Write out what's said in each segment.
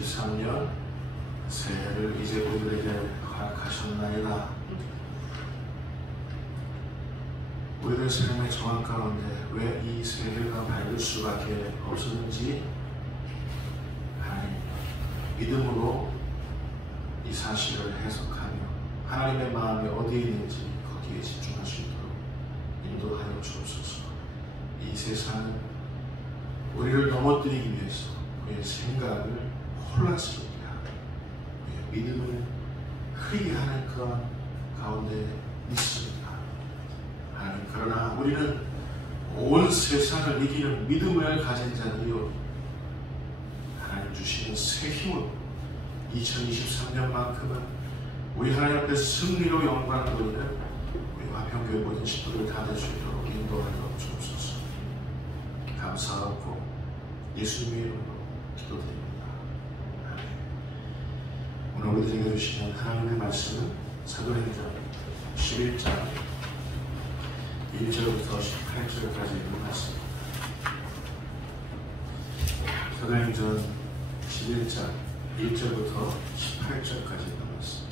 2023년 새해를 이제 우리들에게 허락하셨나이다. 우리들 삶의 정황 가운데 왜 이 새해가 밝을 수밖에 없었는지 하나님 믿음으로 이 사실을 해석하며 하나님의 마음이 어디에 있는지 거기에 집중할 수 있도록 인도하여 주옵소서. 이 세상은 우리를 넘어뜨리기 위해서 우리의 생각을 혼란스럽게 하고 우리의 믿음을 흐리게 하는 그런 가운데 있습니다. 하나님, 그러나 우리는 온 세상을 이기는 믿음을 가진 자들이요 하나님 주시는 새 힘으로 2023년만큼은 우리 하나님 앞에 승리로 영광을 돌리는 우리 화평교회 모든 식구들 다 될 수 있도록 인도하여 주옵소서. 감사하고 예수님의 이름으로 기도드립니다. 아멘. 오늘 우리들에게 주시는 하나님의 말씀은 사도행전 11장 1절부터 18절까지 있는 말씀입니다. 사도행전 11장 1절부터 18절까지 있는 말씀.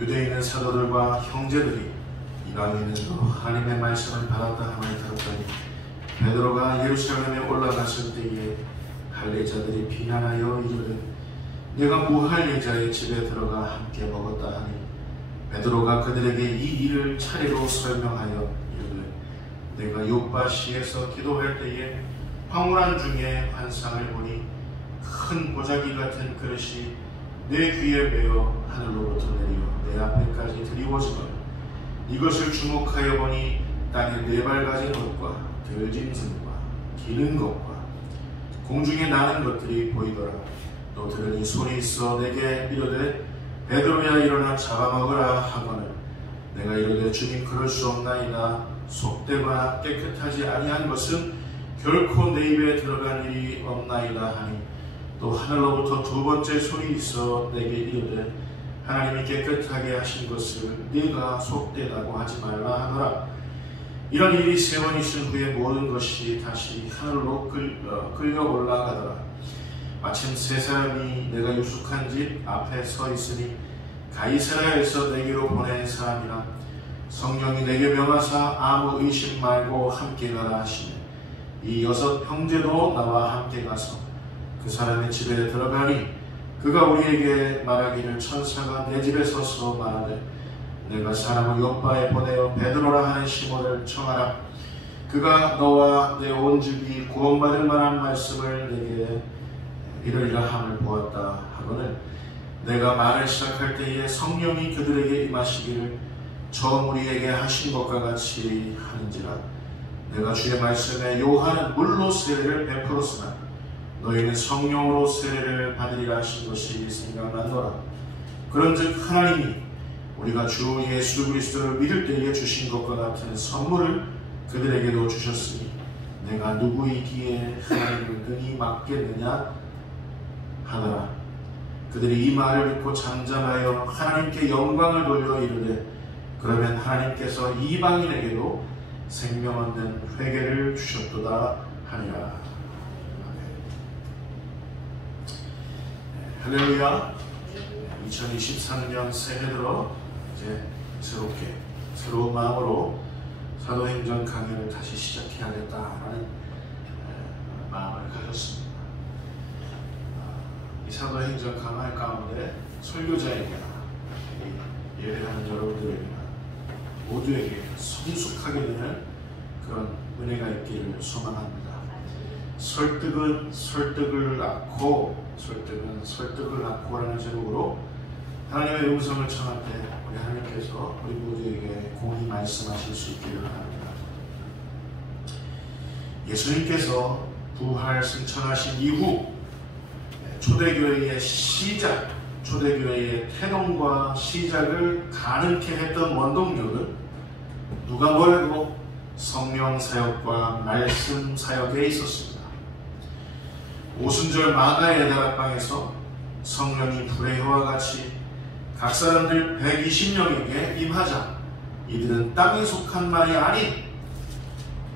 유대에 있는 사도들과 형제들이 이방에 있는 하나님의 말씀을 받았다 하니 들었더니 베드로가 예루살렘에 올라갔을 때에 할례자들이 비난하여 이르되 내가 무할례자의 집에 들어가 함께 먹었다 하니 베드로가 그들에게 이 일을 차례로 설명하여 이르되 내가 요빠시에서 기도할 때에 황홀한 중에 환상을 보니 큰 보자기 같은 그릇이 내 귀에 매어 하늘로부터 내려 내 앞에까지 드리워지거늘 이것을 주목하여 보니 땅에 네 발 가진 것과 들짐승과 기는 것과 공중에 나는 것들이 보이더라. 또 들으니 손이 있어 내게 이르되 베드로야 일어나 잡아먹으라 하거늘 내가 이르되 주님 그럴 수 없나이다. 속되거나 깨끗하지 아니한 것은 결코 내 입에 들어간 일이 없나이다 하니 또 하늘로부터 두 번째 손이 있어 내게 이르되 하나님이 깨끗하게 하신 것을 네가 속되다고 하지 말라 하더라. 이런 일이 세 번 있은 후에 모든 것이 다시 하늘로 끌려 올라가더라. 마침 세 사람이 내가 유숙한 집 앞에 서 있으니 가이사랴에서 내게로 보낸 사람이라. 성령이 내게 명하사 아무 의심 말고 함께 가라 하시니 이 여섯 형제도 나와 함께 가서 그 사람의 집에 들어가니 그가 우리에게 말하기를 천사가 내 집에 서서 말하되 내가 사람을 요빠에 보내어 베드로라 하는 시몬을 청하라. 그가 너와 내 온 집이 구원받을 만한 말씀을 내게 이르리라 함을 보았다 하거늘 내가 말을 시작할 때에 성령이 그들에게 임하시기를 처음 우리에게 하신 것과 같이 하는지라. 내가 주의 말씀에 요한은 물로 세례를 베풀었으나 너희는 성령으로 세례를 받으리라 하신 것이 생각나더라. 그런즉 하나님이 우리가 주 예수 그리스도를 믿을 때에 주신 것과 같은 선물을 그들에게도 주셨으니 내가 누구이기에 하나님을 능히 맡겠느냐 하더라. 그들이 이 말을 듣고 잠잠하여 하나님께 영광을 돌려 이르되 그러면 하나님께서 이방인에게도 생명 얻는 회개를 주셨도다 하니라. 할렐루야. 2023년 새해 들어 이제 새로운 마음으로 사도행전 강연을 다시 시작해야겠다라는 마음을 가졌습니다. 이 사도행전 강연 가운데 설교자에게나 예배하는 여러분들에게나 모두에게 성숙하게 되는 그런 은혜가 있기를 소망합니다. 설득은 설득을 낳고 설득은 설득을 낳고라는 제목으로 하나님의 음성을 청할 때 우리 하나님께서 우리 모두에게 공히 말씀하실 수 있기를 바랍니다. 예수님께서 부활 승천하신 이후 초대교회의 시작, 초대교회의 태동과 시작을 가능케 했던 원동력은 누가 뭐래도 성령 사역과 말씀 사역에 있었습니다. 오순절 마가의 다락방에서 성령이 불의 혀와 같이 각 사람들 120명에게 임하자 이들은 땅에 속한 말이 아닌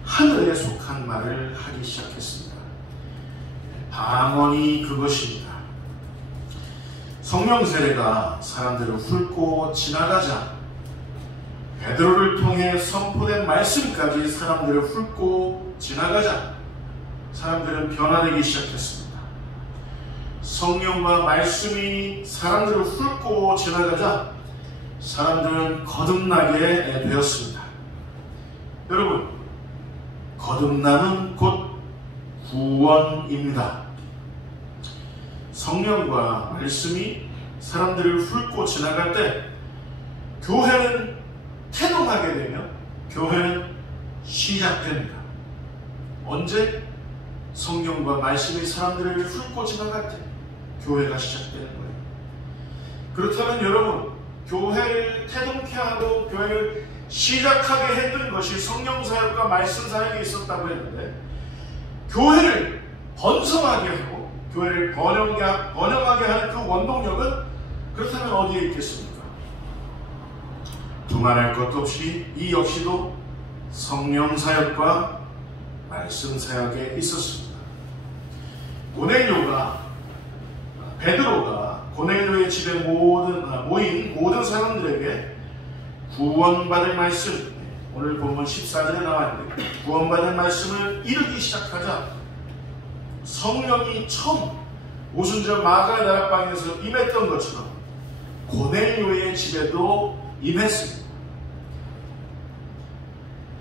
하늘에 속한 말을 하기 시작했습니다. 방언이 그것입니다. 성령 세례가 사람들을 훑고 지나가자 베드로를 통해 선포된 말씀까지 사람들을 훑고 지나가자 사람들은 변화되기 시작했습니다. 성령과 말씀이 사람들을 훑고 지나가자 사람들은 거듭나게 되었습니다. 여러분, 거듭남은 곧 구원입니다. 성령과 말씀이 사람들을 훑고 지나갈 때 교회는 태동하게 되며 교회는 시작됩니다. 언제? 성령과 말씀이 사람들을 훑고 지나갈 때 교회가 시작되는 거예요. 그렇다면 여러분, 교회를 태동케 하고 교회를 시작하게 했던 것이 성령 사역과 말씀 사역이 있었다고 했는데 교회를 번성하게 하고 교회를 번영하게 하는 그 원동력은 그렇다면 어디에 있겠습니까? 두말할 것도 없이 이 역시도 성령 사역과 말씀 사역에 있었습니다. 베드로가 고넬료의 집에 모인 모든 사람들에게 구원받을 말씀, 오늘 본문 14절에 나왔는데 구원받을 말씀을 이루기 시작하자 성령이 처음 오순절 마가의 다락방에서 임했던 것처럼 고넬료의 집에도 임했습니다.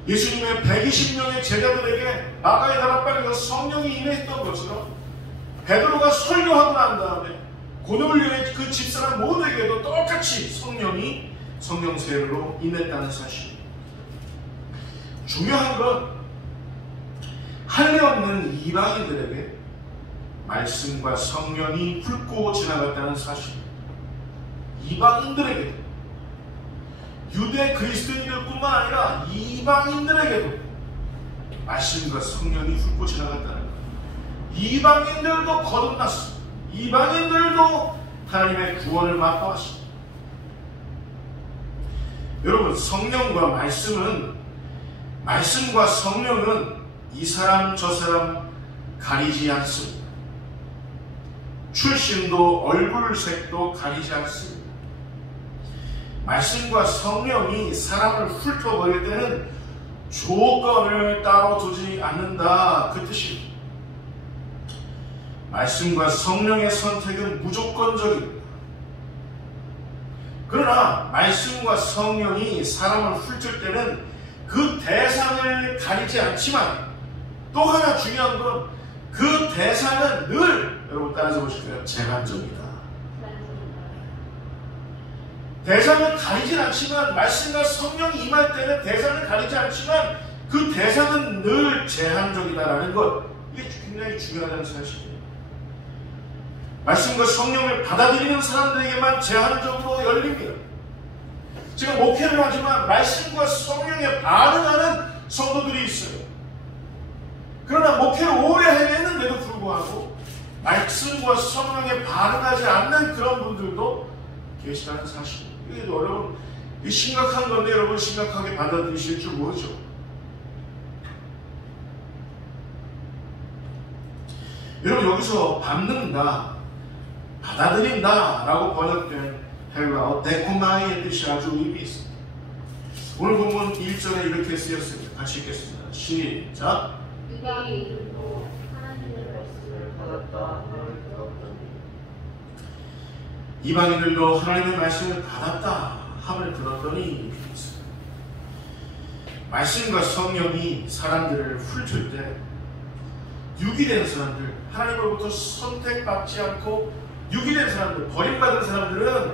예수님의 120명의 제자들에게 마가의 다락방에서 성령이 임했던 것처럼 베드로가 설교하고 난 다음에 고넬료의 그 집사람 모두에게도 똑같이 성령 세례로 임했다는 사실. 중요한 건 할례 없는 이방인들에게 말씀과 성령이 훑고 지나갔다는 사실. 이방인들에게도, 유대 그리스도인들뿐만 아니라 이방인들에게도 말씀과 성령이 훑고 지나갔다는 것. 이방인들도 거듭났습니다. 이방인들도 하나님의 구원을 맛보았습니다. 여러분, 말씀과 성령은 이 사람 저 사람 가리지 않습니다. 출신도 얼굴색도 가리지 않습니다. 말씀과 성령이 사람을 훑어버릴 때는 조건을 따로 두지 않는다, 그 뜻입니다. 말씀과 성령의 선택은 무조건적입니다. 그러나 말씀과 성령이 사람을 훑을 때는 그 대상을 가리지 않지만 또 하나 중요한 건 그 대상은 늘, 여러분 따라서 보실까요? 제한적이다. 대상은 가리지 않지만, 말씀과 성령이 임할 때는 대상을 가리지 않지만 그 대상은 늘 제한적이다라는 것, 이게 굉장히 중요하다는 사실이에요. 말씀과 성령을 받아들이는 사람들에게만 제한적으로 열립니다. 지금 목회를 하지만 말씀과 성령에 반응하는 성도들이 있어요. 그러나 목회를 오래 해냈는데도 불구하고 말씀과 성령에 반응하지 않는 그런 분들도 계시다는 사실. 이게 여러분, 이게 심각한 건데 여러분 심각하게 받아들이실 줄 모르죠. 여러분, 여기서 받는다, 받아들인다 라고 번역된 헬라어 데코마이의 뜻이 아주 의미 있습니다. 오늘 본문 1절에 이렇게 쓰였습니다. 같이 읽겠습니다. 시작. 이방인들도 하나님의 말씀을 받았다 함을 들었더니 이방인들도 하나님의 말씀을 받았다 함을 들었더니 말씀과 성령이 사람들을 훑을 때 유기된 사람들, 하나님으로부터 선택받지 않고 유기된 사람들, 버림받은 사람들은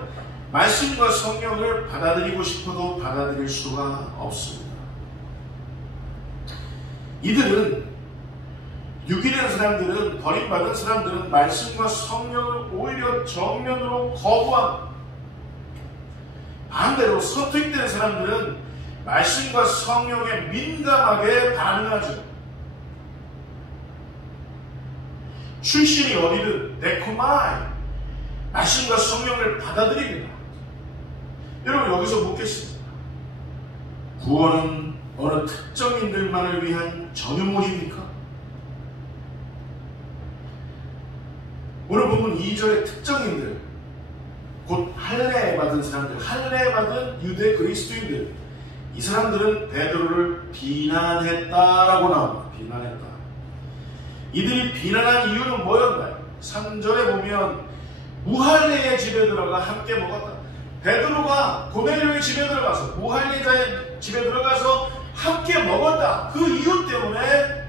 말씀과 성령을 받아들이고 싶어도 받아들일 수가 없습니다. 유기된 사람들은, 버림받은 사람들은 말씀과 성령을 오히려 정면으로 거부합니다. 반대로 선택된 사람들은 말씀과 성령에 민감하게 반응하죠. 출신이 어디든 데코마이, 말씀과 성령을 받아들입니다. 여러분 여기서 묻겠습니다. 구원은 어느 특정인들만을 위한 전유물입니까? 오늘 보면 2절의 특정인들, 곧 할례 받은 사람들, 할례 받은 유대 그리스도인들, 이 사람들은 베드로를 비난했다라고 나옵니다. 비난했다. 이들이 비난한 이유는 뭐였나요? 3절에 보면 무할례의 집에 들어가 함께 먹었다. 베드로가 고넬료의 집에 들어가서 무할례자의 집에 들어가서 함께 먹었다. 그 이유 때문에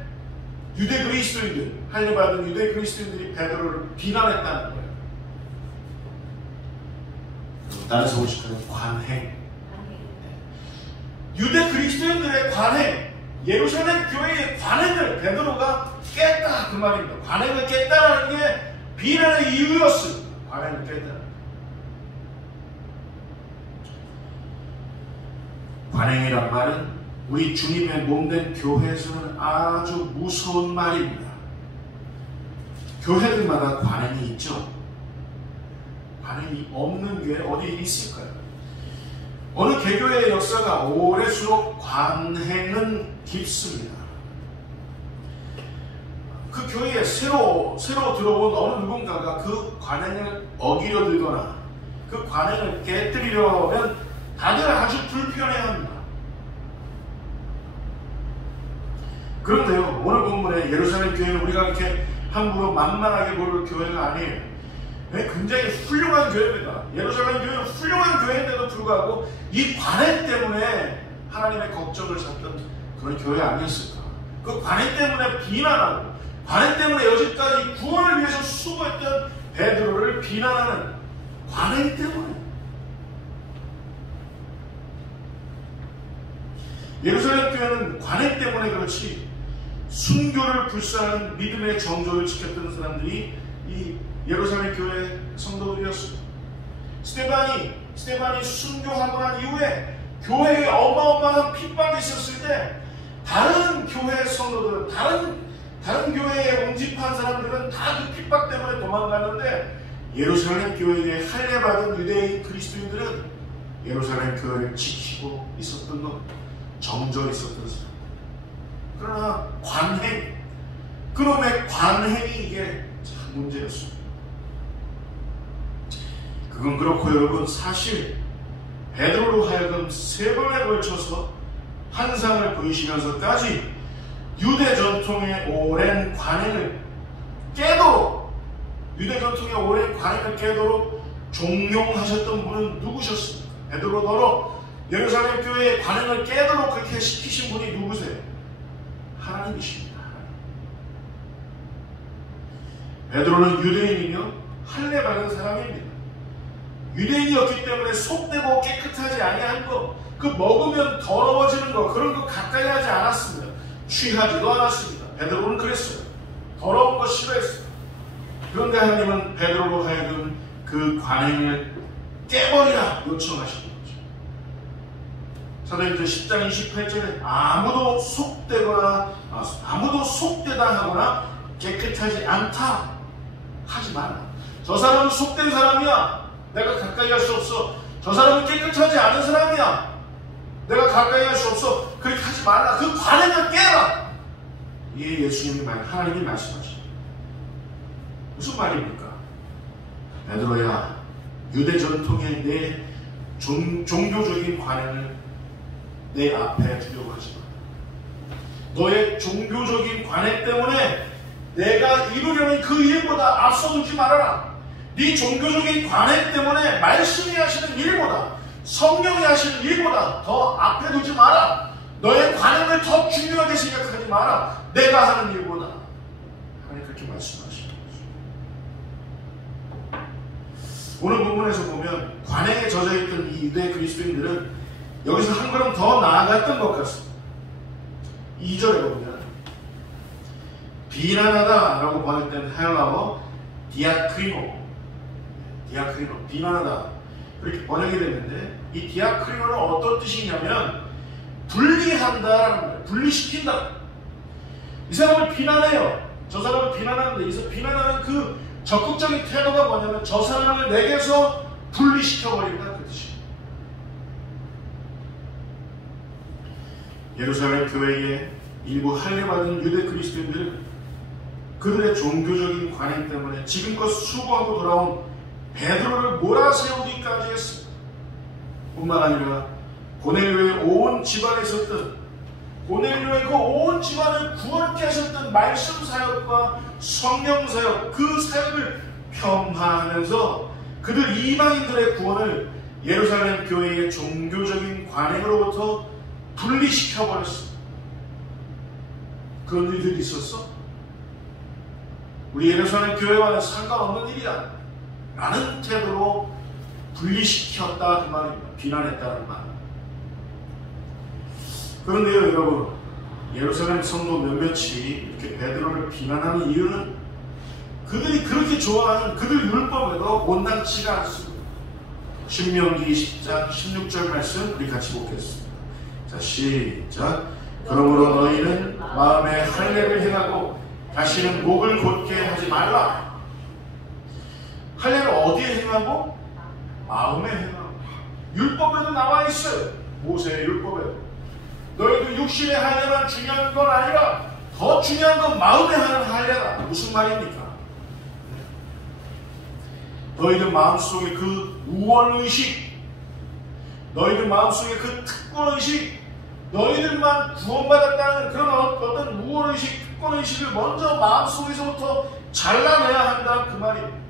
유대 그리스도인들, 할례 받은 유대 그리스도인들이 베드로를 비난했다는 거예요. 따라서 오시는 관행. 유대 그리스도인들의 관행, 예루살렘 교회의 관행을 베드로가 깼다 그 말입니다. 관행을 깼다라는 게 비난의 이유였습니다. 관행을 깼다. 관행이란 말은 우리 주님의 몸된 교회에서는 아주 무서운 말입니다. 교회들마다 관행이 있죠. 관행이 없는 교회 어디 있을까요? 어느 개교의 역사가 오래수록 관행은 깊습니다. 그 교회에 새로 들어온 어느 누군가가 그 관행을 어기려 들거나 그 관행을 깨뜨리려면 다들 아주 불편해합니다. 그런데요, 오늘 본문에 예루살렘 교회는 우리가 이렇게 함부로 만만하게 볼 교회가 아니에요. 굉장히 훌륭한 교회입니다. 예루살렘 교회는 훌륭한 교회인데도 불구하고 이 관행 때문에 하나님의 걱정을 샀던 그런 교회 아니었을까? 그 관행 때문에 비난하고 관행 때문에 여지까지 구원을 위해서 수고했던 베드로를 비난하는 관행 때문에. 예루살렘 교회는 관행 때문에 그렇지 순교를 불사하는 믿음의 정조를 지켰던 사람들이 이 예루살렘 교회 성도들이었습니다. 스데반이 순교하고 난 이후에 교회에 어마어마한 핍박이 있었을 때 다른 교회 성도들은 다른 교회에 옹집한 사람들은 다 그 핍박 때문에 도망갔는데 예루살렘 교회에 할례받은 유대인 그리스도인들은 예루살렘 교회를 지키고 있었던 것, 정절히 있었던 사람. 그러나 관행, 그놈의 관행이 이게 참 문제였습니다. 그건 그렇고 여러분, 사실 베드로로 하여금 3번에 걸쳐서 환상을 보이시면서까지 유대 전통의 오랜 관행을 깨도록, 유대 전통의 오랜 관행을 깨도록 종용하셨던 분은 누구셨습니까? 베드로더러 예루살렘 교회의 관행을 깨도록 그렇게 시키신 분이 누구세요? 하나님이십니다. 베드로는 유대인이며 할례 받은 사람입니다. 유대인이었기 때문에 속되고 깨끗하지 아니한 거, 그 먹으면 더러워지는 거, 그런 거 가까이 하지 않았습니다. 취하지도 않았습니다. 베드로는 그랬어요. 더러운 거 싫어했어요. 그런데 하나님은 베드로로 하여금 그 관행을 깨버리라 요청하신 거죠. 사도행전 10장 28절에 아무도 속되다 하거나 깨끗하지 않다 하지 마라. 저 사람은 속된 사람이야. 내가 가까이 할 수 없어. 저 사람은 깨끗하지 않은 사람이야. 내가 가까이 할 수 없어. 그렇게 하지 말라. 그 관행을 깨라. 이게 예수님이 하나님이 말씀하십니다. 무슨 말입니까? 베드로야, 유대 전통의 내 종교적인 관행을 내 앞에 두려고 하지 마. 너의 종교적인 관행 때문에 내가 이루려는 그 일보다 앞서두지 말아라. 네 종교적인 관행 때문에 말씀이 하시는 일보다, 성령이 하시는 일보다 더 앞에 두지 마라. 너의 관행을 더 중요하게 생각하지 마라. 내가 하는 일보다. 하나님 그렇게 말씀하시는 거죠. 오늘 본문에서 보면 관행에 젖어있던 이 유대 그리스도인들은 여기서 한 걸음 더 나아갔던 것 같습니다. 2절에 보면 비난하다 라고 받을 때는 헬라어 디아크리노, 비난하다 그렇게 번역이 됐는데, 이 디아크리노는 어떤 뜻이냐면 분리한다라는 거예요. 분리시킨다. 이 사람을 비난해요. 저 사람을 비난하는데 이 비난하는 그 적극적인 태도가 뭐냐면 저 사람을 내게서 분리시켜버린다 그 뜻이에요. 예루살렘 교회에 일부 할례받은 유대 그리스도인들은 그들의 종교적인 관행 때문에 지금껏 수고하고 돌아온 베드로를 몰아세우기까지 했습니다. 뿐만 아니라 고넬료의 온 집안에 있었던 고넬료의 그 온 집안을 구원케 하셨던 말씀 사역과 성령 사역 그 사역을 폄하하면서 그들 이방인들의 구원을 예루살렘 교회의 종교적인 관행으로부터 분리시켜버렸습니다. 그런 일들이 있었어? 우리 예루살렘 교회와는 상관없는 일이야 라는 태도로 분리시켰다 그 말입니다. 비난했다는 말. 그런데요 여러분, 예루살렘 성도 몇몇이 이렇게 베드로를 비난하는 이유는 그들이 그렇게 좋아하는 그들 율법에도 온당치가 않습니다. 신명기 20장 16절 말씀 우리 같이 보겠습니다. 자, 시작. 그러므로 너희는 마음에 할례를 행하고 다시는 목을 곧게 하지 말라. 할례를 어디에 행하고? 마음에 행하고. 율법에도 나와 있어요. 모세의 율법에. 너희도 육신의 할례만 중요한 건 아니라 더 중요한 건 마음에 하는 할례다. 무슨 말입니까? 너희들 마음속에 그 우월의식, 너희들 마음속에 그 특권의식, 너희들만 구원받았다는 그런 어떤 우월의식, 특권의식을 먼저 마음속에서부터 잘라내야 한다 그 말입니다.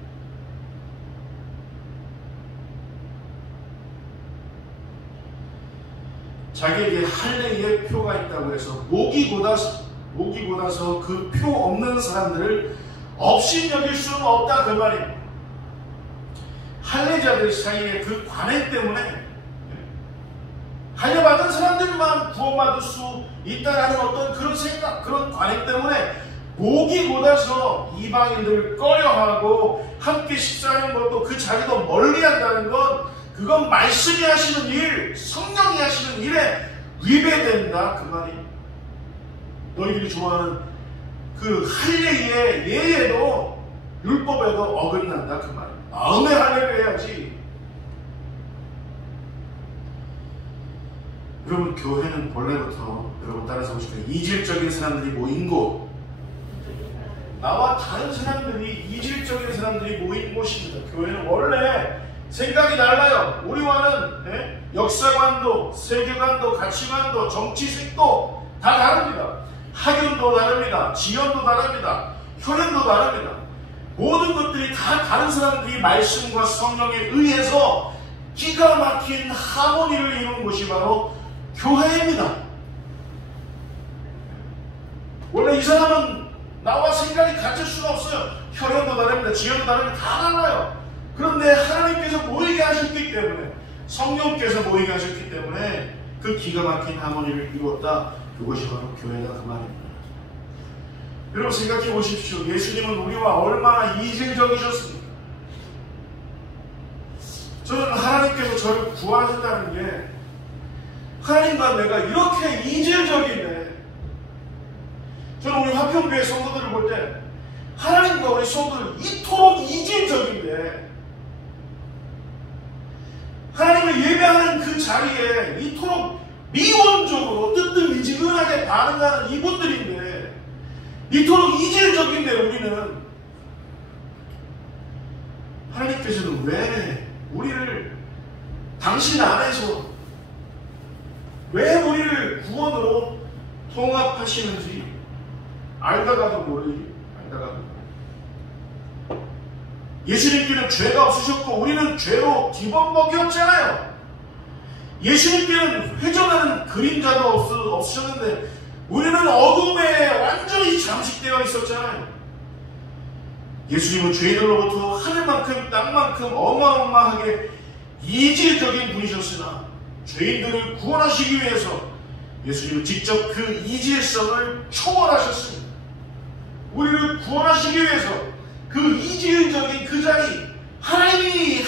자기에게 할례의 표가 있다고 해서 목이 곧아서 그 표 없는 사람들을 업신여길 수는 없다 그 말입니다. 할례자들 사이에 그 관행 때문에 할례받은 사람들만 구원받을 수 있다라는 어떤 그런 생각, 그런 관행 때문에 목이 곧아서 이방인들을 꺼려하고 함께 식사하는 것도 그 자리도 멀리한다는 건 그건 말씀이 하시는 일, 성령이 하시는 일에 위배된다 그 말이. 너희들이 좋아하는 그 할례의 예에도 율법에도 어긋난다 그 말이. 마음의 할례를 해야지. 여러분, 교회는 본래부터 여러분 따라서 보시면 이질적인 사람들이 모인 곳, 나와 다른 사람들이 이질적인 사람들이 모인 곳입니다. 교회는 원래 생각이 달라요. 우리와는 역사관도, 세계관도, 가치관도, 정치색도 다 다릅니다. 학연도 다릅니다. 지연도 다릅니다. 혈연도 다릅니다. 모든 것들이 다 다른 사람들이 말씀과 성령에 의해서 기가 막힌 하모니를 이룬 곳이 바로 교회입니다. 원래 이 사람은 나와 생각이 같을 수가 없어요. 혈연도 다릅니다. 지연도 다릅니다. 다 달라요. 그런데 하나님께서 모이게 하셨기 때문에, 성령께서 모이게 하셨기 때문에 그 기가 막힌 하모니를 이루었다. 그것이 바로 교회다 그 말입니다. 여러분 생각해 보십시오. 예수님은 우리와 얼마나 이질적이셨습니까? 저는 하나님께서 저를 구하셨다는 게, 하나님과 내가 이렇게 이질적인데, 저는 우리 화평교회 성도들을 볼 때 하나님과 우리 성도들 이토록 이질적인데, 하나님을 예배하는 그 자리에 이토록 미온적으로 뜨뜻미지근하게 반응하는 이분들인데, 이토록 이질적인데 우리는, 하나님께서는 왜 우리를 당신 안에서 왜 우리를 구원으로 통합하시는지 알다가도 모르지. 알다가도. 예수님께는 죄가 없으셨고 우리는 죄로 뒤범벅이었잖아요. 예수님께는 회전하는 그림자도 없으셨는데 우리는 어둠에 완전히 잠식되어 있었잖아요. 예수님은 죄인들로부터 하늘만큼 땅만큼 어마어마하게 이질적인 분이셨으나 죄인들을 구원하시기 위해서 예수님은 직접 그 이질성을 초월하셨습니다. 우리를 구원하시기 위해서 그 이질적인 그 자리, 하나님이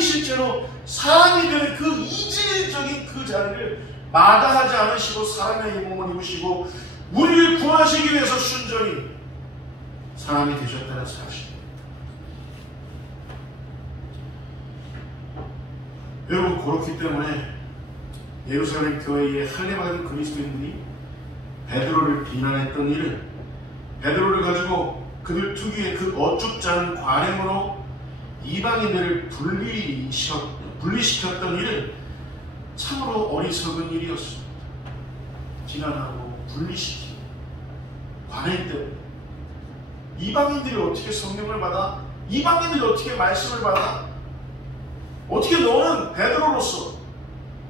실제로 사람이 되는 그 이질적인 그 자리를 마다하지 않으시고 사람의 몸을 입으시고 우리를 구원하시기 위해서 순전히 사람이 되셨다는 사실. 여러분, 그렇기 때문에 예루살렘 교회의 할례받은 그리스도인들이 베드로를 비난했던 일을, 베드로를 가지고 그들 특유의 그 어쭙지 않은 관행으로 이방인들을 분리시켰던 일은 참으로 어리석은 일이었습니다. 비난하고 분리시키고 관행 때문에 이방인들이 어떻게 성령을 받아? 이방인들이 어떻게 말씀을 받아? 어떻게 너는 베드로로서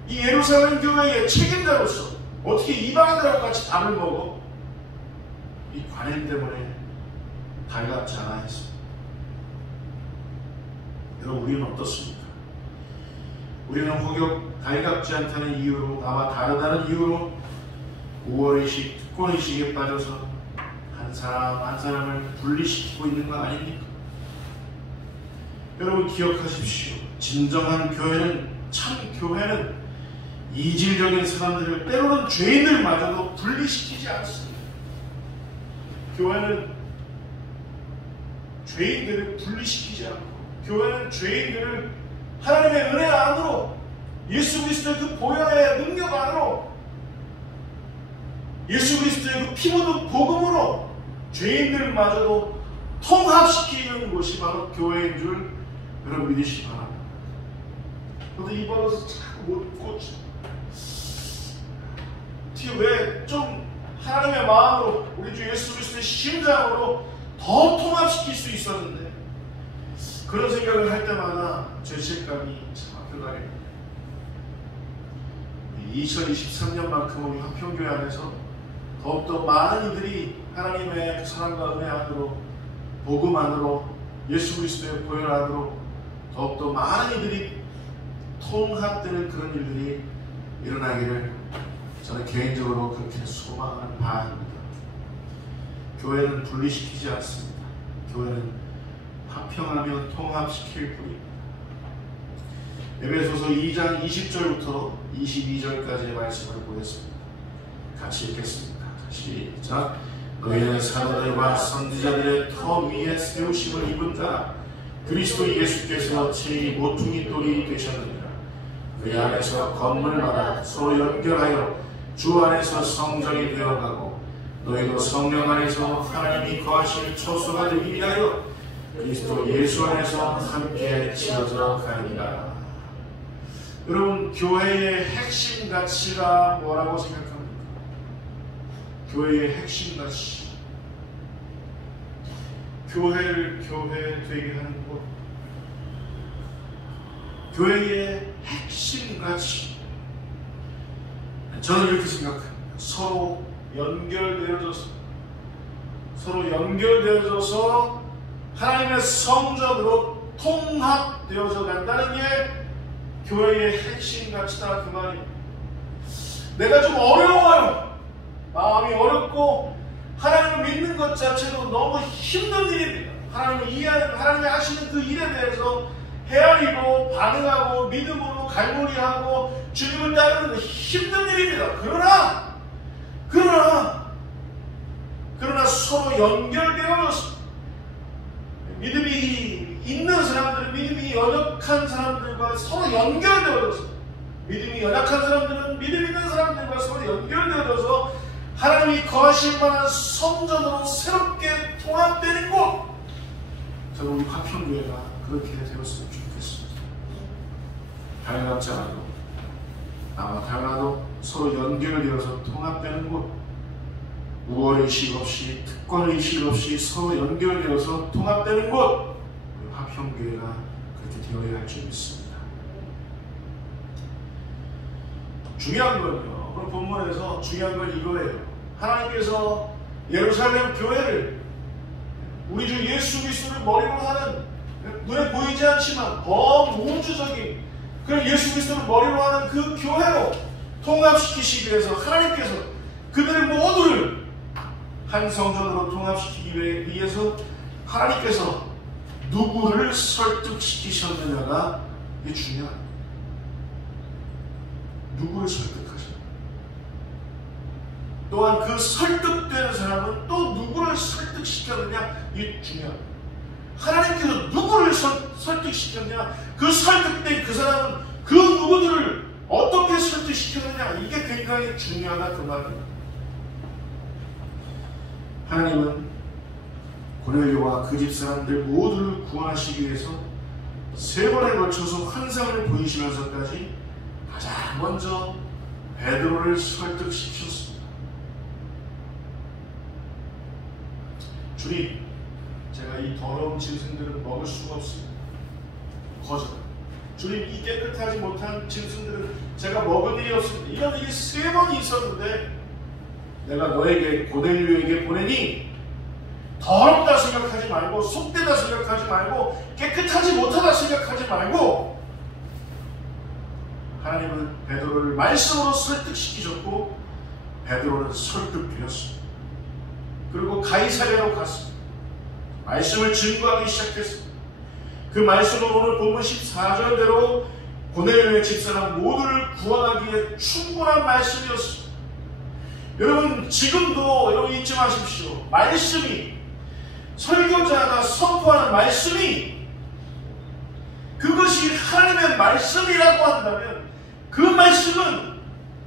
이 예루살렘 교회의 책임자로서 어떻게 이방인들하고 같이 밥을 먹어? 이 관행 때문에 달갑지 않아 했습니다. 여러분, 우리는 어떻습니까? 우리는 혹여 달갑지 않다는 이유로, 나와 다르다는 이유로 우월의식, 특권의식에 빠져서 한 사람 한 사람을 분리시키고 있는 거 아닙니까? 여러분, 기억하십시오. 진정한 교회는, 참 교회는 이질적인 사람들을, 때로는 죄인들마저도 분리시키지 않습니다. 교회는 죄인들을 분리시키지 않고, 교회는 죄인들을 하나님의 은혜 안으로, 예수 그리스도의 그 보혈의 능력 안으로, 예수 그리스도의 그 피 묻은 복음으로 죄인들마저도 통합시키는 곳이 바로 교회인 줄 여러분 믿으시기 바랍니다. 저도 이 버릇을 자꾸 못 고쳐. 어떻게 왜 좀 하나님의 마음으로, 우리 주 예수 그리스도의 심장으로 더 통합시킬 수 있었는데, 그런 생각을 할 때마다 죄책감이 참 아프다니. 2023년만큼 우리 화평교회 안에서 더욱더 많은 이들이 하나님의 그 사랑과 은혜 안으로, 복음 안으로, 예수 그리스도의 보혈 안으로 더욱더 많은 이들이 통합되는 그런 일들이 일어나기를 저는 개인적으로 그렇게 소망하는 바입니다. 교회는 분리시키지 않습니다. 교회는 화평하며 통합시킬 뿐입니다. 에베소서 2장 20절부터 22절까지의 말씀을 보겠습니다. 같이 읽겠습니다. 시작. 너희는 사도들과 선지자들의 터 위에 세우심을 입은 자 그리스도 예수께서 제 모퉁이 돌이 되셨느니라. 그 안에서 건물마다 서로 연결하여 주 안에서 성전이 되어가고, 너희도 성령 안에서 하나님이 거하실 초소가 되기 위하여 그리스도 예수 안에서 함께 지어져 가니라. 여러분, 교회의 핵심 가치가 뭐라고 생각합니까? 교회의 핵심 가치, 교회를 교회 되게 하는 것, 교회의 핵심 가치, 저는 이렇게 생각합니다. 서로 연결되어져서 하나님의 성전으로 통합되어져 간다는 게 교회의 핵심 가치다, 그 말입니다. 내가 좀 어려워요. 마음이 어렵고 하나님을 믿는 것 자체도 너무 힘든 일입니다. 하나님을 이해하는, 하나님이 하시는 그 일에 대해서 헤아리고 반응하고 믿음으로 갈무리하고 주님을 따르는 힘든 일입니다. 그러나 서로 연결되어서 믿음이 있는 사람들, 믿음이 연약한 사람들과 서로 연결되어서, 믿음이 연약한 사람들은 믿음 있는 사람들과 서로 연결되어서 하나님이 거하실 만한 성전으로 새롭게 통합되는 곳, 저는 우리 화평교회가 그렇게 되었으면 좋겠습니다. 달갑지 않아도, 나와 달라도 서로 연결되어서 통합되는 곳, 우월의식 없이, 특권의식 없이 서로 연결되어서 통합되는 곳, 우리 화평교회가 그렇게 되어야 할 줄 믿습니다. 중요한 건요, 오늘 본문에서 중요한 건 이거예요. 하나님께서 예루살렘 교회를, 우리 주 예수 그리스도를 머리로 하는, 눈에 보이지 않지만 범우주적인 그런 예수 그리스도를 머리로 하는 그 교회로 통합시키시기 위해서 하나님께서 그들의 모두를 한 성전으로 통합시키기 위해서 하나님께서 누구를 설득시키셨느냐가 이게 중요합니다. 누구를 설득하셨느냐, 또한 그 설득되는 사람은 또 누구를 설득시켰느냐, 이게 중요합니다. 하나님께서 누구를 설득시켰냐, 그 설득된 그 사람은 그 설득시켰느냐, 이게 굉장히 중요하다 그 말입니다. 하나님은 고넬료와 그 집 사람들 모두를 구원하시기 위해서 3번에 걸쳐서 환상을 보이시면서까지 가장 먼저 베드로를 설득시켰습니다. 주님, 제가 이 더러운 짐승들은 먹을 수가 없습니다. 거절. 주님, 이 깨끗하지 못한 짐승들은 제가 먹은 일이 없습니다. 이런 일이 3번이 있었는데 내가 너에게 고넬료에게 보내니 더럽다 생각하지 말고, 속되다 생각하지 말고, 깨끗하지 못하다 생각하지 말고, 하나님은 베드로를 말씀으로 설득시키셨고 베드로는 설득되었습니다. 그리고 가이사랴로 갔습니다. 말씀을 증거하기 시작했습니다. 그 말씀은 오늘 본문 14절대로 고넬료의 집사람 모두를 구원하기에 충분한 말씀이었습니다. 여러분, 지금도 여러분 잊지 마십시오. 말씀이, 설교자가 선포하는 말씀이, 그것이 하나님의 말씀이라고 한다면 그 말씀은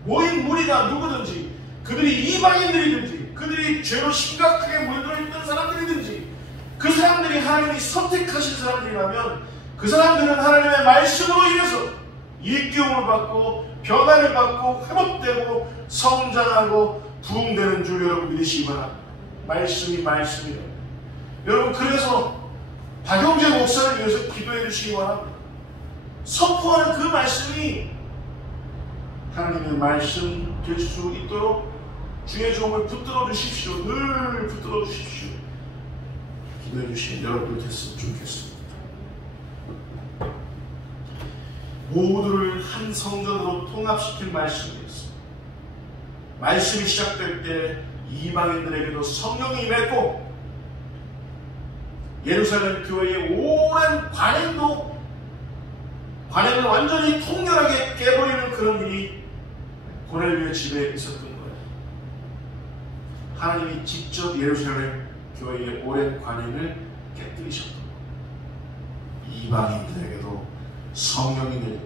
모인 무리가 누구든지, 그들이 이방인들이든지, 그들이 죄로 심각하게 물들어 있는 사람들이든지, 그 사람들이 하나님이 선택하신 사람들이라면 그 사람들은 하나님의 말씀으로 인해서 일깨움을 받고 변화를 받고 회복되고 성장하고 부흥되는 줄 여러분 믿으시기 바랍니다. 말씀이 말씀이다. 여러분, 그래서 박영재 목사를 위해서 기도해 주시기 바랍니다. 선포하는 그 말씀이 하나님의 말씀 될 수 있도록 주의 종을 붙들어 주십시오. 늘 붙들어 주십시오. 기도해 주시면 여러분들 됐으면 좋겠습니다. 모두를 한 성전으로 통합시킨 말씀이었습니다. 말씀이 시작될 때 이방인들에게도 성령이 임했고 예루살렘 교회의 오랜 관행을 완전히 통렬하게 깨버리는 그런 일이 고넬료의 집에 있었던 거예요. 하나님이 직접 예루살렘 교회의 오랜 관행을 깨뜨리셨던 거예요. 이방인들에게도 성령이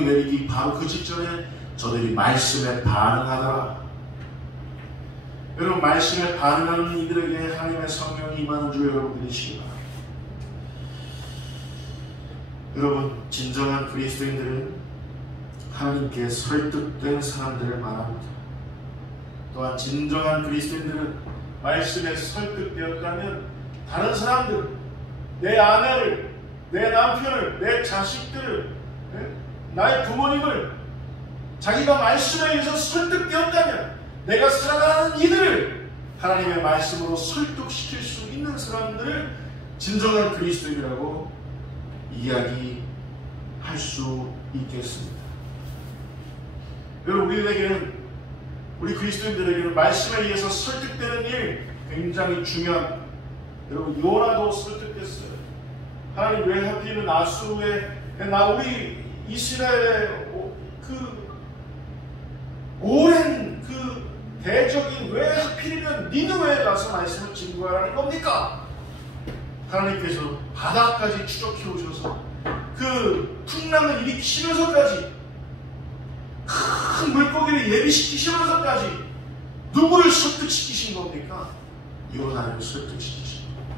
내리기 바로 그 직전에 저들이 말씀에 반응하더라. 여러분, 말씀에 반응하는 이들에게 하나님의 성령이 임하는 줄 여러분 믿으시기 바랍니다. 여러분, 진정한 그리스도인들은 하나님께 설득된 사람들을 말합니다. 또한 진정한 그리스도인들은 말씀에 설득되었다면 다른 사람들, 내 아내를, 내 남편을, 내 자식들을, 나의 부모님을 자기가 말씀에 의해서 설득되었다면 내가 살아가는 이들을 하나님의 말씀으로 설득시킬 수 있는 사람들을 진정한 그리스도인이라고 이야기할 수 있겠습니다. 여러분, 우리 그리스도인들에게는 말씀에 의해서 설득되는 일 굉장히 중요합니다. 여러분, 요나도 설득됐어요. 하나님 왜 하필이면 아수르에 우리 이스라엘의 그 오랜 그 대적인 왜 하필이면 니느웨에 가서 말씀을 증거하라는 겁니까? 하나님께서 바다까지 추적해 오셔서 그 풍랑을 일으키시면서까지 큰 물고기를 예비시키시면서까지 누구를 설득시키신 겁니까? 요나를 설득시키신 겁니다.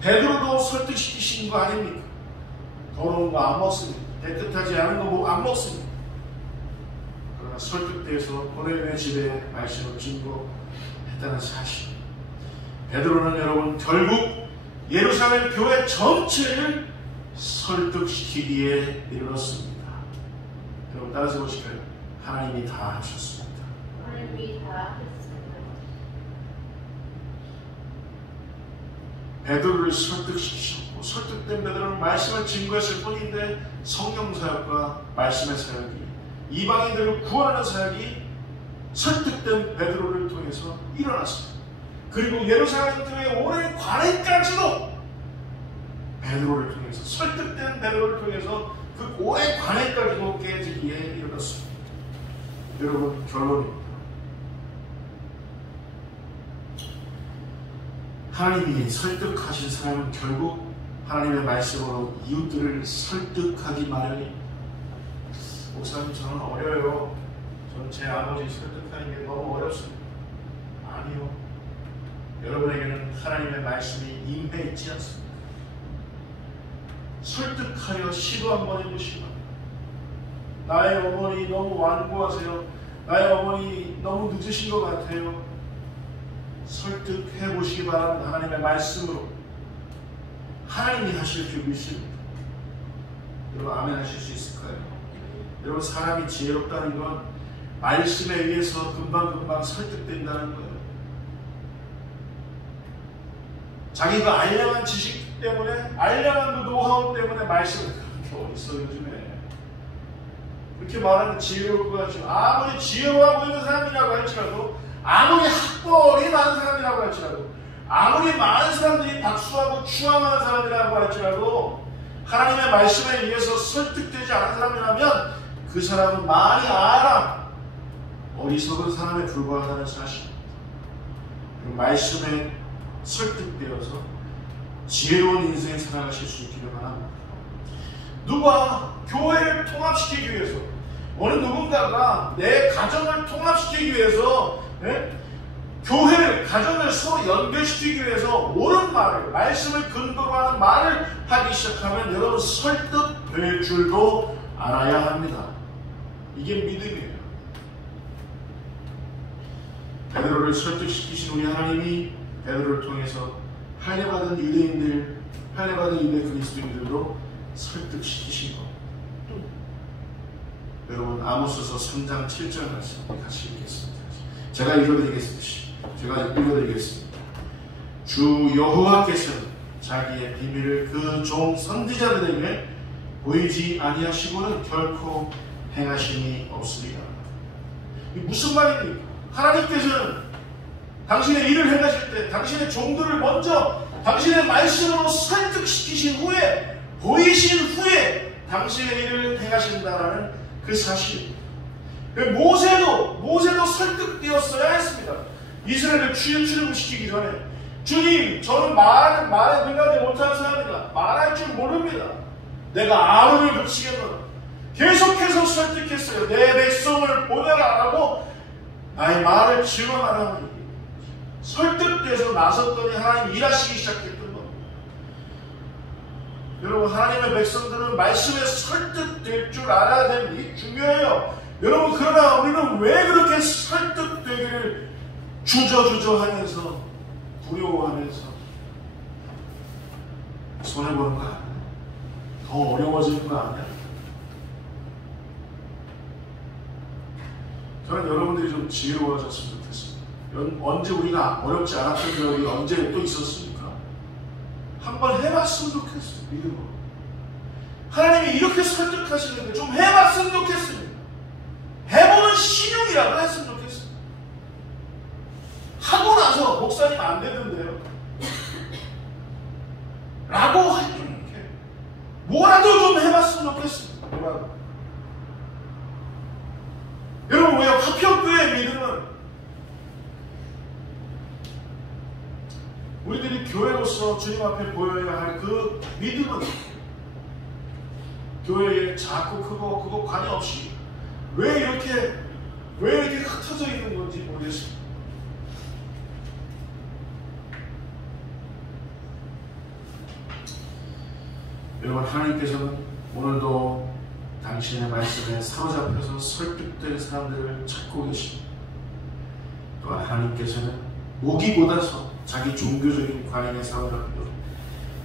베드로도 설득시키신 거 아닙니까? 더러운 거 안 먹습니다. 깨끗하지 않은 거 뭐 안 먹습니다. 그러나 설득돼서 고넬료의 집에 말씀을 증거했다는 사실. 베드로는 여러분 결국 예루살렘 교회 전체를 설득시키기에 이르렀습니다. 여러분 따라서 보실까요? 하나님이 다 하셨습니다. 하나님이 다 했습니다. 베드로를 설득시키셨고 설득된 베드로는 말씀을 증거했을 뿐인데 성령 사역과 말씀의 사역이 이방인들을 구원하는 사역이 설득된 베드로를 통해서 일어났습니다. 그리고 예루살렘 교회의 오랜 관행까지도 베드로를 통해서 설득된 베드로를 통해서 그 오랜 관행까지도 깨지기에 이르렀습니다. 여러분 결론입니다. 하나님이 설득하신 사람은 결국 하나님의 말씀으로 이웃들을 설득하기 마련입니다. 목사님 저는 어려요. 저는 제 아버지 설득하는 게 너무 어렵습니다. 아니요. 여러분에게는 하나님의 말씀이 임해 있지 않습니다. 설득하려 시도 한번 해보시고, 나의 어머니 너무 완고하세요. 나의 어머니 너무 늦으신 것 같아요. 설득해 보시기 바랍니다. 하나님의 말씀으로. 하나님이 하실 줄 믿습니다. 여러분 아멘 하실 수 있을까요? 여러분 사람이 지혜롭다는 건 말씀에 의해서 금방금방 설득된다는 거예요. 자기가 알량한 지식 때문에, 알량한 노하우 때문에 말씀을, 그렇게 어딨어 요즘에. 그렇게 말하면 지혜로울 것 같죠. 아무리 지혜로워 보이는 사람이라고 할지라도, 아무리 학벌이 많은 사람이라고 할지라도, 아무리 많은 사람들이 박수하고 추앙하는 사람이라고 할지라도, 하나님의 말씀에 의해서 설득되지 않은 사람이라면 그 사람은 많이 알아 어리석은 사람에 불과하다는 사실입니다. 말씀에 설득되어서 지혜로운 인생을 살아가실 수 있기를 바랍니다. 누가 교회를 통합시키기 위해서, 어느 누군가가 내 가정을 통합시키기 위해서, 교회를, 가정을 서로 연결시키기 위해서 옳은 말을, 말씀을 근거로 하는 말을 하기 시작하면 여러분 설득될 줄도 알아야 합니다. 이게 믿음이에요. 베드로를 설득시키신 우리 하나님이 베드로를 통해서 할례받은 유대인들, 할례받은 유대 그리스도인들도 설득시키신 것. 여러분 아모스서 3장 7절 말씀 같이 읽겠습니다. 제가 읽어드리겠습니다. 주 여호와께서는 자기의 비밀을 그 종 선지자들에게 보이지 아니하시고는 결코 행하심이 없으리라. 이게 무슨 말입니까? 하나님께서는 당신의 일을 행하실 때 당신의 종들을 먼저 당신의 말씀으로 설득시키신 후에, 보이신 후에 당신의 일을 행하신다라는 그 사실. 모세도 설득되었어야 했습니다. 이스라엘을 출애굽시키기 전에, 주님 저는 말에 능가하지 못하는 사람이다. 말할 줄 모릅니다. 내가 아론을 붙이겠노라. 계속해서 설득했어요. 내 백성을 보내라라고 나의 말을 증언하라는 얘기예요. 설득돼서 나섰더니 하나님 일하시기 시작했던 겁니다. 여러분 하나님의 백성들은 말씀에 설득될 줄 알아야 됩니다. 이게 중요해요. 여러분 그러나 우리는 왜 그렇게 설득되기를 주저하면서 두려워하면서 손해보는 거 아니야? 더 어려워지는 거 아니야? 저는 여러분들이 좀 지혜로워졌으면 좋겠습니다. 언제 우리가 어렵지 않았던 적이 언제 또 있었습니까? 한번 해봤으면 좋겠어요. 믿음으로. 하나님이 이렇게 설득하시는데 좀 해봤으면 좋겠습니다. 해보는 신용이라도 했으면 좋겠습니다. 하고 나서 목사님 안 되는데요 라고 하죠. 이렇게 뭐라도 좀 해봤으면 좋겠습니다. 뭐라도. 여러분 왜요? 화평교회의 믿음은 우리들이 교회로서 주님 앞에 보여야 할 그 믿음은 교회에 작고 크고 그거 관여없이 왜 이렇게 흩어져 있는 건지 모르겠습니다. 여러분 하나님께서는 오늘도 당신의 말씀에 사로잡혀서 설득된 사람들을 찾고 계십니다. 또한 하나님께서는 무기보다서 자기 종교적인 관행에 사로잡혀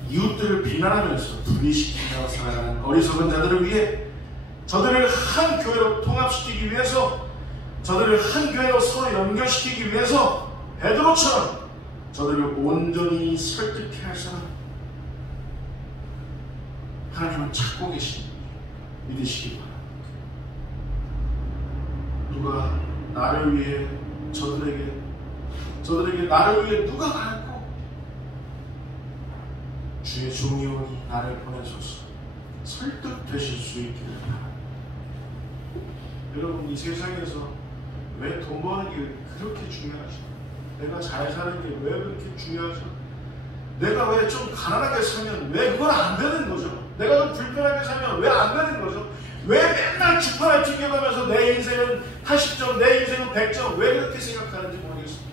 이웃들을 비난하면서 분리시키며 살아가는 어리석은 자들을 위해 저들을 한 교회로 통합시키기 위해서, 저들을 한 교회로 서로 연결시키기 위해서 베드로처럼 저들을 온전히 설득해 할 사람 하나님은 찾고 계십니다. 믿으시기 바랍니다. 누가 나를 위해 저들에게 나를 위해 누가 갈고 주의 종이오니 나를 보내소서 설득되실 수 있기를 바랍니다. 여러분 이 세상에서 왜 돈 버는 게 그렇게 중요하죠? 내가 잘 사는 게 왜 그렇게 중요하죠? 내가 왜 좀 가난하게 살면 왜 그건 안 되는 거죠? 내가 좀 불편하게 살면 왜 안 되는 거죠? 왜 맨날 주판에 튕겨가면서 내 인생은 80점, 내 인생은 100점, 왜 그렇게 생각하는지 모르겠습니다.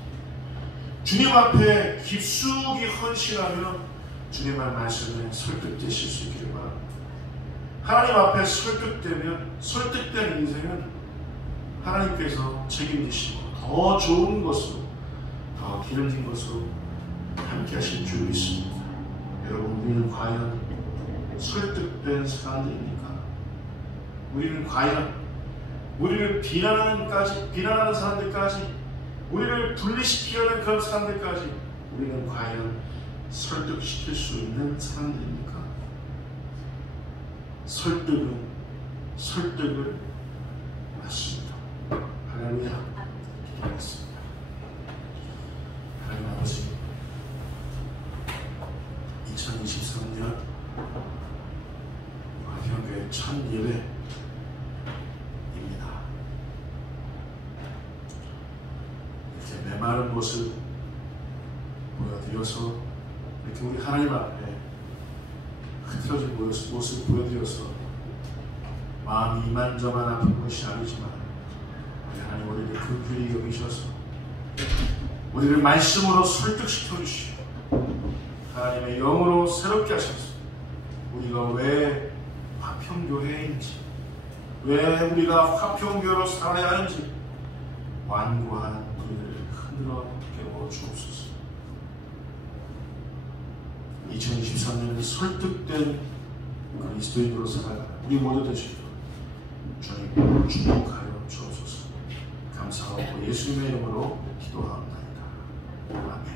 주님 앞에 깊숙이 헌신하며 주님의 말씀에 설득되실 수 있기를 바랍니다. 하나님 앞에 설득된 인생은 하나님께서 책임지시고 더 좋은 것으로, 더 기름진 것으로 함께 하실 줄 믿습니다. 여러분, 우리는 과연 설득된 사람들입니까? 우리는 과연 우리를 비난하는 사람들까지, 우리를 분리시키려는 그런 사람들까지 우리는 과연 설득시킬 수 있는 사람들입니까? 설득을 맞습니다. 할렐루야. 기도하겠습니다. 하나님 아버지, 2023년 화평교회 첫 예배입니다. 이렇게 메마른 모습 보여드려서, 이렇게 우리 하나님 앞에 흐트러진 모습 보여드려서 마음이 이만저만 아픈 것이 아니지만, 우리 하나님 우리를 긍휼히 여기셔서 우리를 말씀으로 설득시켜 주시고 하나님의 영으로 새롭게 하셔서 우리가 왜 화평교회인지, 왜 우리가 화평교회로 살아야 하는지 완고한 우리를 흔들어 깨워 주옵소서. 2023년은 설득된 그리스도인으로 살아가는 우리 모두 되시도록 주님 축복하여 주옵소서. 감사하고 예수님의 이름으로 기도합니다. 아멘.